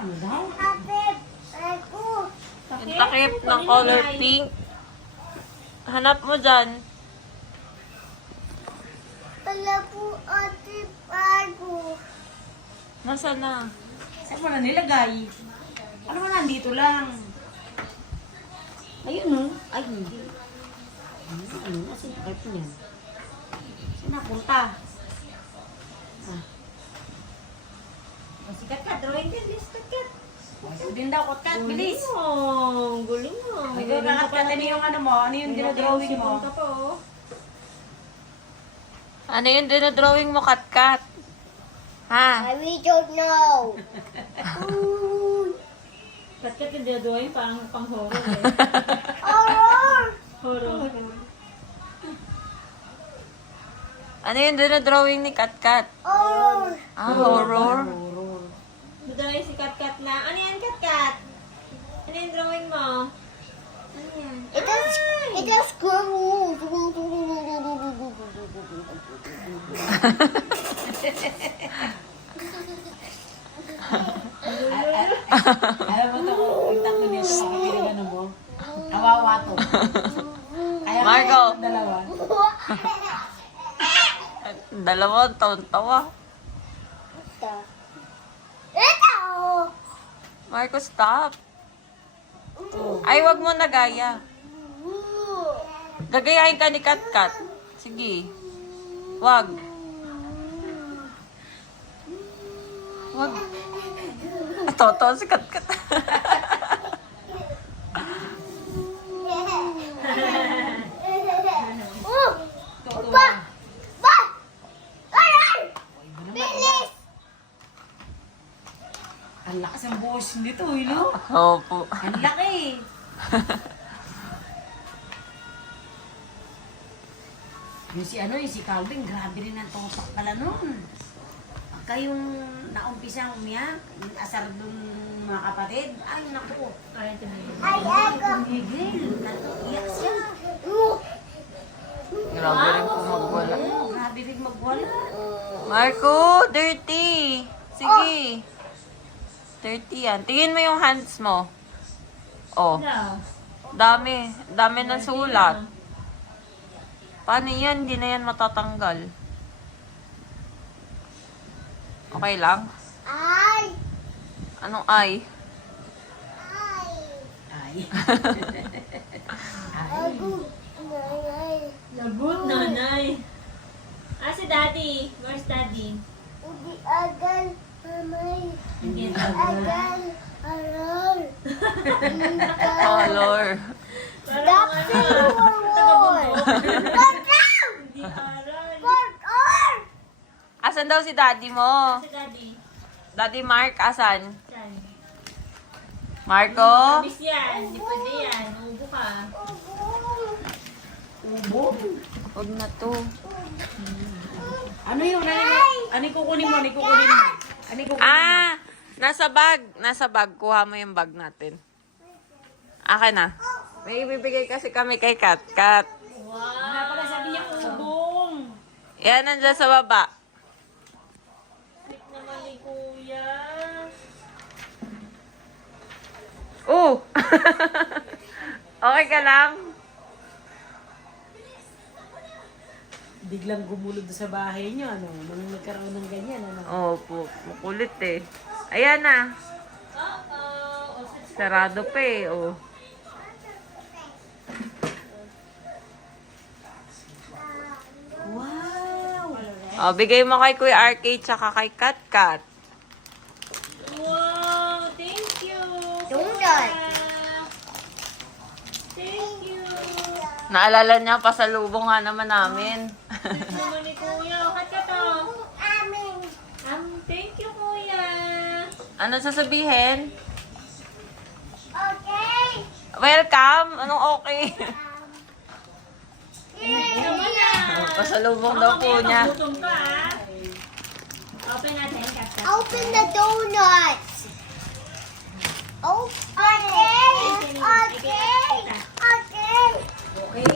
Ano daw? Yung takip ng color pink. Hanap mo dyan. Wala po ate bago. Nasaan na? Saan mo na nilagay? Ano mo nandito lang? Ayun no? Ay hindi. Ano? Asan yung takip niyan? Saan napunta? Sikat-kat, drawing din, bilis kat-kat. Din daw, kat-kat, bilis. Guling mo. Ay, kakat-katin yung ano mo, ano yung dinodrawing mo? Ano yung dinodrawing mo, Kat-Kat? Ha? We don't know. Kat-kat yung dinadrawing parang pang horror eh. Horror! Horror. Ano yung dinodrawing ni Kat-Kat? Horror! Ah, horror. Dinadrawing si Kat-kat na. Ano yan, Kat-kat? Ano yung drawing mo? Ano yan? It is squirrel. Alam mo ito, yung tatlo niya sa mga ano mo. Kawawa to. Kaya Marco. dalawa. Dalawang taon-tawa. Ito! Marco, stop. Ay, wag mo nagaya. Gagayahin ka ni Kat-Kat. Sige. Wag. Wag. Toto si Kat-Kat. Oh! Pa! Pa! Aray! Bilis! Ang lakas ang buhos nito, no? Opo. Ang laki. Yung si Calvin, grabe rin ang topak pala nun. Pagka yung naumpisang umiyak, yung asar dun mga kapatid, ay naku. Ay, tumingin. Ay, ako! Miguel, iyak siya. Grabe rin po magwala. Grabe rin magwala. Marco, dirty. Sige. Dirty yan. Tingin mo yung hands mo. Oh, No. dami. Dami ng sulat. Paano yan? Hindi na yan matatanggal. Okay lang? Ay! Anong ay? Ay! Ay. Ako! Ay! Lagot, nanay. Ah, si daddy. Where's daddy? Hindi agal! Mamay! Hindi Agal! Aral! Color. Parang Horror! Pagkaw! Hindi aral. Horror! Asan daw si daddy mo? Si daddy. Daddy Mark, asan? Saan? Marco? Miss yan. Hindi pwede yan. Ubo ka. ubo. Huwag na to. Ano yun? Ano yung kukunin mo? Ano yung kukunin mo? Ano yung kukunin mo? Ah! Nasa bag. Nasa bag. Kuha mo yung bag natin. Akin na. May ibibigay kasi kami kay Kat. Kat. Wala pala sabi niya ubong. Yan, nandyan sa baba. Sweet naman ni kuya. Oh! Okay ka lang? Biglang gumulod sa bahay niyo, ano? Nung nagkaroon ng ganyan, ano? Opo. Makulit eh. Ayan na. Uh-oh. Sarado pa eh. Oh. Wow! Oh, bigay mo kay Kuya Arcade tsaka kay Kat Kat. Wow, thank you. Donut. Thank you. Naalala niya, pasalubong nga naman namin. Sweet naman ni kuya. Kat ka to. Amin! Thank you, kuya. Ano sasabihin? Okay! Welcome! Anong okay? Naman na. Pasalubong daw po niya. Gutom ka, ah. Open natin, Kat. Open the donuts! Open! Okay! Okay! Okay!